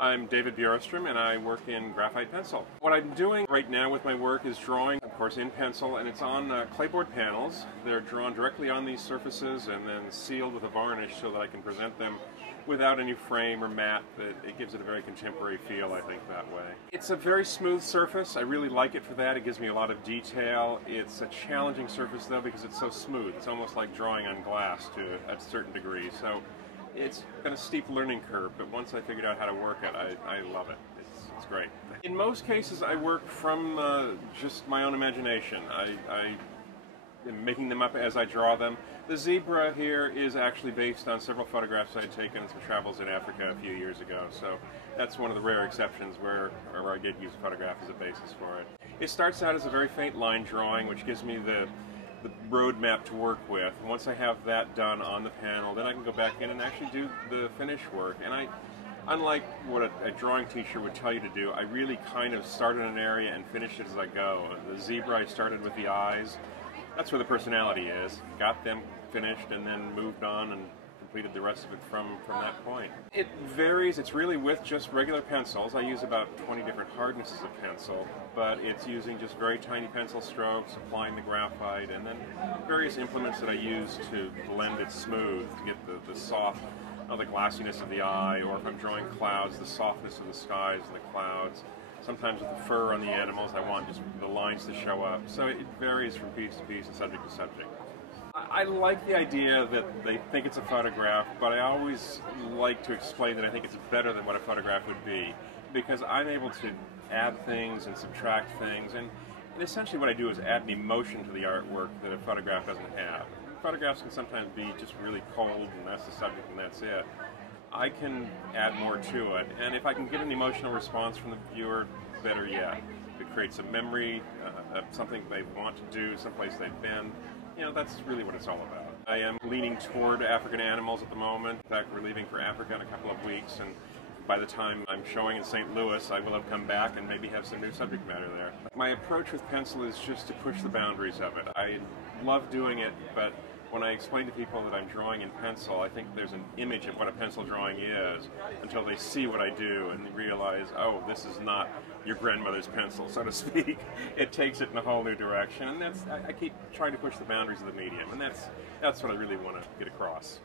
I'm David Bjurstrom and I work in graphite pencil. What I'm doing right now with my work is drawing, of course, in pencil, and it's on clayboard panels. They're drawn directly on these surfaces and then sealed with a varnish so that I can present them without any frame or mat. It gives it a very contemporary feel, I think, that way. It's a very smooth surface. I really like it for that. It gives me a lot of detail. It's a challenging surface, though, because it's so smooth. It's almost like drawing on glass to a certain degree. So it's been a steep learning curve, but once I figured out how to work it, I love it. It's great. In most cases, I work from just my own imagination. I am making them up as I draw them. The zebra here is actually based on several photographs I'd taken in some travels in Africa a few years ago, so that's one of the rare exceptions where I did use a photograph as a basis for it. It starts out as a very faint line drawing, which gives me the road map to work with. Once I have that done on the panel, then I can go back in and actually do the finish work. And unlike what a drawing teacher would tell you to do, I really kind of start in an area and finish it as I go. The zebra, I started with the eyes. That's where the personality is. Got them finished and then moved on and completed the rest of it from that point. It varies. It's really with just regular pencils. I use about 20 different hardnesses of pencil, but it's using just very tiny pencil strokes, applying the graphite, and then various implements that I use to blend it smooth to get the soft, the glassiness of the eye, or if I'm drawing clouds, the softness of the skies and the clouds. Sometimes with the fur on the animals, I want just the lines to show up. So it varies from piece to piece and subject to subject. I like the idea that they think it's a photograph, but I always like to explain that I think it's better than what a photograph would be, because I'm able to add things and subtract things, and essentially what I do is add an emotion to the artwork that a photograph doesn't have. Photographs can sometimes be just really cold, and that's the subject and that's it. I can add more to it, and if I can get an emotional response from the viewer, better yet. It creates a memory of something they want to do, someplace they've been. You know, that's really what it's all about. I am leaning toward African animals at the moment. In fact, we're leaving for Africa in a couple of weeks, and by the time I'm showing in St. Louis, I will have come back and maybe have some new subject matter there. My approach with pencil is just to push the boundaries of it. I love doing it, but when I explain to people that I'm drawing in pencil, I think there's an image of what a pencil drawing is until they see what I do and realize, oh, this is not your grandmother's pencil, so to speak. It takes it in a whole new direction, and I keep trying to push the boundaries of the medium, and that's what I really want to get across.